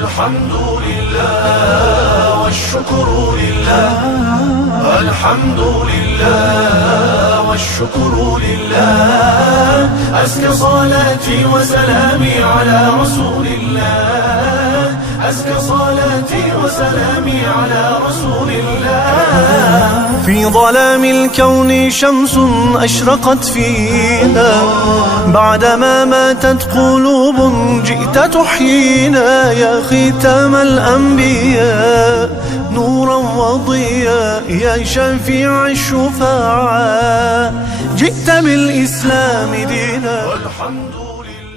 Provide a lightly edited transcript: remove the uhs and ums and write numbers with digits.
الحمد لله والشكر لله، الحمد لله والشكر لله، أزكى صلاتي وسلامي على رسول الله، أزكى صلاتي وسلامي على رسول الله. في ظلام الكون شمس أشرقت فينا، بعدما ماتت قلوب جئت تحيينا، يا ختام الأنبياء نورا وضياء، يا شفيع الشفعاء جئت بالإسلام دينا. والحمد لله.